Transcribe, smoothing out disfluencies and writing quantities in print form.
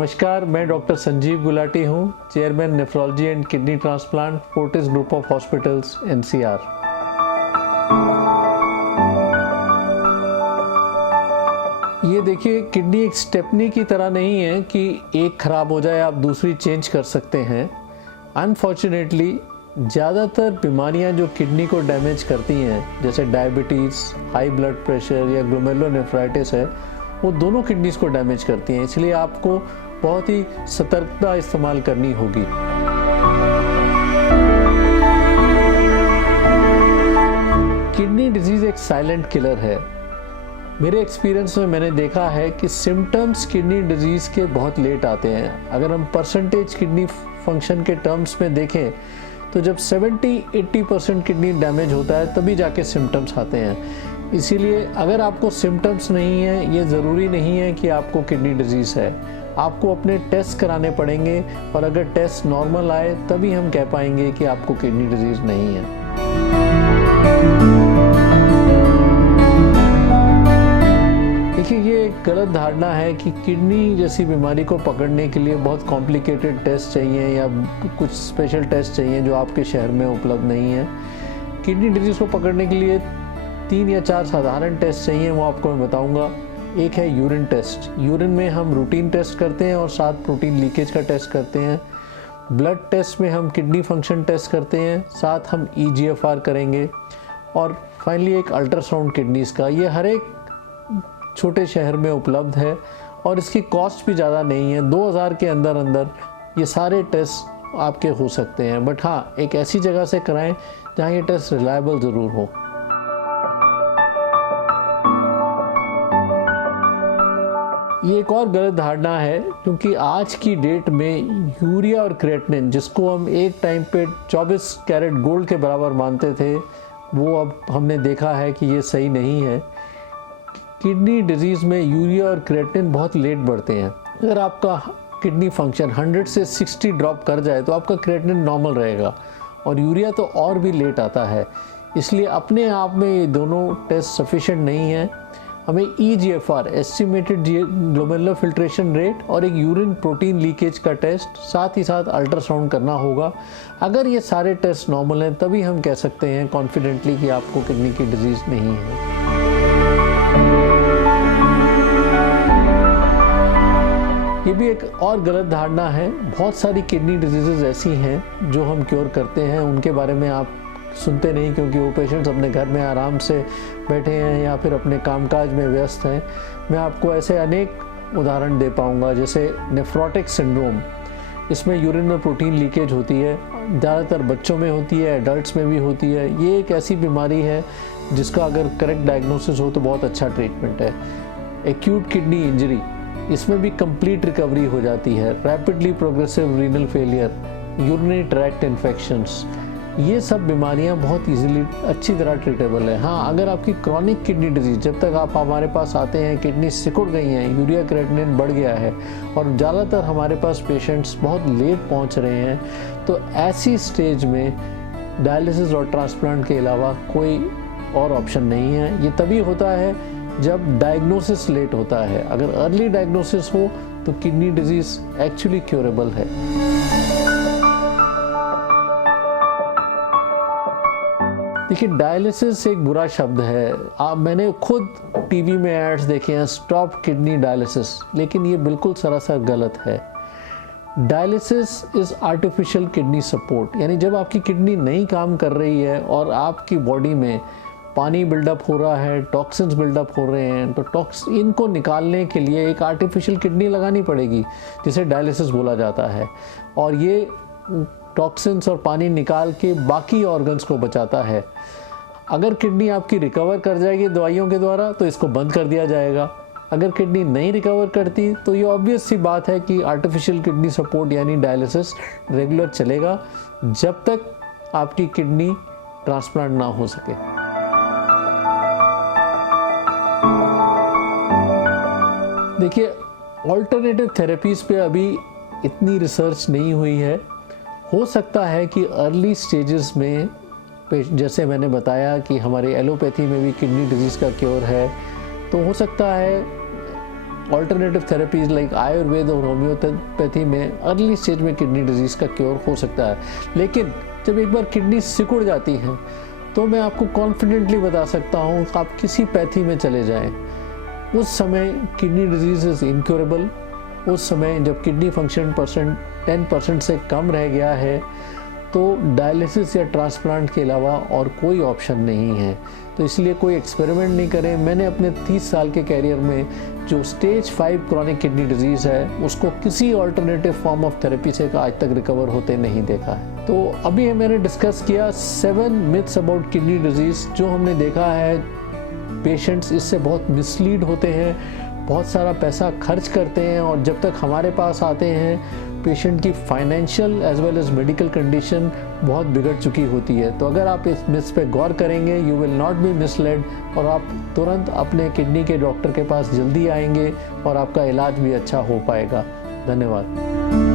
नमस्कार, मैं डॉक्टर संजीव गुलाटी हूँ, chairman nephrology and kidney transplant, Fortis group of hospitals, NCR। ये देखिए, किडनी एक स्टेपनी की तरह नहीं है कि एक खराब हो जाए आप दूसरी चेंज कर सकते हैं। अनफॉर्चुनेटली ज़्यादातर बीमारियां जो किडनी को डैमेज करती हैं, जैसे डायबिटीज़, हाई ब्लड प्रेशर या ग्लोमेरुलोनेफ्राइटिस है, वो दोनों किडनीज को डैमेज करती हैं। इसलिए आपको बहुत ही सतर्कता इस्तेमाल करनी होगी। किडनी डिजीज़ एक साइलेंट किलर है। मेरे एक्सपीरियंस में मैंने देखा है कि सिम्टम्स किडनी डिजीज़ के बहुत लेट आते हैं। अगर हम परसेंटेज किडनी फंक्शन के टर्म्स में देखें तो जब 70-80% किडनी डैमेज होता है तभी जाके सिम्टम्स आते हैं। इसीलिए अगर आपको सिम्टम्स नहीं है, ये ज़रूरी नहीं है कि आपको किडनी डिजीज़ है। आपको अपने टेस्ट कराने पड़ेंगे और अगर टेस्ट नॉर्मल आए तभी हम कह पाएंगे कि आपको किडनी डिजीज़ नहीं है। देखिए, ये एक गलत धारणा है कि किडनी जैसी बीमारी को पकड़ने के लिए बहुत कॉम्प्लिकेटेड टेस्ट चाहिए या कुछ स्पेशल टेस्ट चाहिए जो आपके शहर में उपलब्ध नहीं है। किडनी डिजीज़ को पकड़ने के लिए 3 या 4 साधारण टेस्ट चाहिए, वो आपको मैं बताऊंगा। एक है यूरिन टेस्ट। यूरिन में हम रूटीन टेस्ट करते हैं और साथ प्रोटीन लीकेज का टेस्ट करते हैं। ब्लड टेस्ट में हम किडनी फंक्शन टेस्ट करते हैं, साथ हम EGFR करेंगे। और फाइनली एक अल्ट्रासाउंड किडनीज का। ये हर एक छोटे शहर में उपलब्ध है और इसकी कॉस्ट भी ज़्यादा नहीं है। 2000 के अंदर अंदर ये सारे टेस्ट आपके हो सकते हैं। बट हाँ, एक ऐसी जगह से कराएं जहाँ ये टेस्ट रिलायबल ज़रूर हो। ये एक और गलत धारणा है, क्योंकि आज की डेट में यूरिया और क्रेटिनिन, जिसको हम एक टाइम पे 24 कैरेट गोल्ड के बराबर मानते थे, वो अब हमने देखा है कि ये सही नहीं है। किडनी डिजीज़ में यूरिया और क्रेटिनिन बहुत लेट बढ़ते हैं। अगर आपका किडनी फंक्शन 100 से 60 ड्रॉप कर जाए तो आपका क्रेटिनिन नॉर्मल रहेगा और यूरिया तो और भी लेट आता है। इसलिए अपने आप में ये दोनों टेस्ट सफिशिएंट नहीं है। हमें EGFR, estimated glomerular filtration rate, और एक यूरिन प्रोटीन लीकेज का टेस्ट, साथ ही साथ अल्ट्रासाउंड करना होगा। अगर ये सारे टेस्ट नॉर्मल हैं तभी हम कह सकते हैं कॉन्फिडेंटली कि आपको किडनी की डिजीज़ नहीं है। ये भी एक और गलत धारणा है। बहुत सारी किडनी डिजीज़ेज ऐसी हैं जो हम क्योर करते हैं, उनके बारे में आप सुनते नहीं, क्योंकि वो पेशेंट्स अपने घर में आराम से बैठे हैं या फिर अपने कामकाज में व्यस्त हैं। मैं आपको ऐसे अनेक उदाहरण दे पाऊँगा, जैसे नेफ्रोटिक सिंड्रोम। इसमें यूरिन में प्रोटीन लीकेज होती है, ज़्यादातर बच्चों में होती है, एडल्ट्स में भी होती है। ये एक ऐसी बीमारी है जिसका अगर करेक्ट डायग्नोसिस हो तो बहुत अच्छा ट्रीटमेंट है। एक्यूट किडनी इंजरी, इसमें भी कंप्लीट रिकवरी हो जाती है। Rapidly progressive renal failure, urinary tract infections, ये सब बीमारियां बहुत इजीली अच्छी तरह ट्रीटेबल है। हाँ, अगर आपकी क्रॉनिक किडनी डिजीज़, जब तक आप हमारे पास आते हैं किडनी सिकुड़ गई हैं, यूरिया क्रेटिनिन बढ़ गया है और ज़्यादातर हमारे पास पेशेंट्स बहुत लेट पहुंच रहे हैं, तो ऐसी स्टेज में डायलिसिस और ट्रांसप्लांट के अलावा कोई और ऑप्शन नहीं है। ये तभी होता है जब डायग्नोसिस लेट होता है। अगर अर्ली डायग्नोसिस हो तो किडनी डिजीज़ एक्चुअली क्योरेबल है। देखिए, डायलिसिस एक बुरा शब्द है। मैंने खुद टीवी में एड्स देखे हैं, स्टॉप किडनी डायलिसिस, लेकिन ये बिल्कुल सरासर गलत है। Dialysis is artificial kidney support, यानी जब आपकी किडनी नहीं काम कर रही है और आपकी बॉडी में पानी बिल्डअप हो रहा है, टॉक्सिन्स बिल्डअप हो रहे हैं, तो इनको निकालने के लिए एक आर्टिफिशियल किडनी लगानी पड़ेगी, जिसे डायलिसिस बोला जाता है। और ये टॉक्सिन्स और पानी निकाल के बाकी ऑर्गन्स को बचाता है। अगर किडनी आपकी रिकवर कर जाएगी दवाइयों के द्वारा तो इसको बंद कर दिया जाएगा। अगर किडनी नहीं रिकवर करती तो ये ऑब्वियस सी बात है कि आर्टिफिशियल किडनी सपोर्ट यानी डायलिसिस रेगुलर चलेगा जब तक आपकी किडनी ट्रांसप्लांट ना हो सके। देखिए, ऑल्टरनेटिव थेरेपीज़ पे अभी इतनी रिसर्च नहीं हुई है। हो सकता है कि अर्ली स्टेजेस में, जैसे मैंने बताया कि हमारे एलोपैथी में भी किडनी डिजीज़ का क्योर है, तो हो सकता है ऑल्टरनेटिव थेरेपीज लाइक आयुर्वेद और होम्योपैथी में अर्ली स्टेज में किडनी डिजीज़ का क्योर हो सकता है। लेकिन जब एक बार किडनी सिकुड़ जाती है तो मैं आपको कॉन्फिडेंटली बता सकता हूँ कि आप किसी पैथी में चले जाएं, उस समय किडनी डिजीज़ इज़ इनक्योरेबल। उस समय जब किडनी फंक्शन 10% से कम रह गया है तो डायलिसिस या ट्रांसप्लांट के अलावा और कोई ऑप्शन नहीं है। तो इसलिए कोई एक्सपेरिमेंट नहीं करें। मैंने अपने 30 साल के कैरियर में जो स्टेज 5 क्रॉनिक किडनी डिजीज़ है उसको किसी ऑल्टरनेटिव फॉर्म ऑफ थेरेपी से आज तक रिकवर होते नहीं देखा है। तो अभी मैंने डिस्कस किया 7 मिथ्स अबाउट किडनी डिजीज़ जो हमने देखा है पेशेंट्स इससे बहुत मिसलीड होते हैं, बहुत सारा पैसा खर्च करते हैं और जब तक हमारे पास आते हैं पेशेंट की financial as well as medical condition बहुत बिगड़ चुकी होती है। तो अगर आप इस मिस पे गौर करेंगे you will not be misled और आप तुरंत अपने किडनी के डॉक्टर के पास जल्दी आएंगे और आपका इलाज भी अच्छा हो पाएगा। धन्यवाद।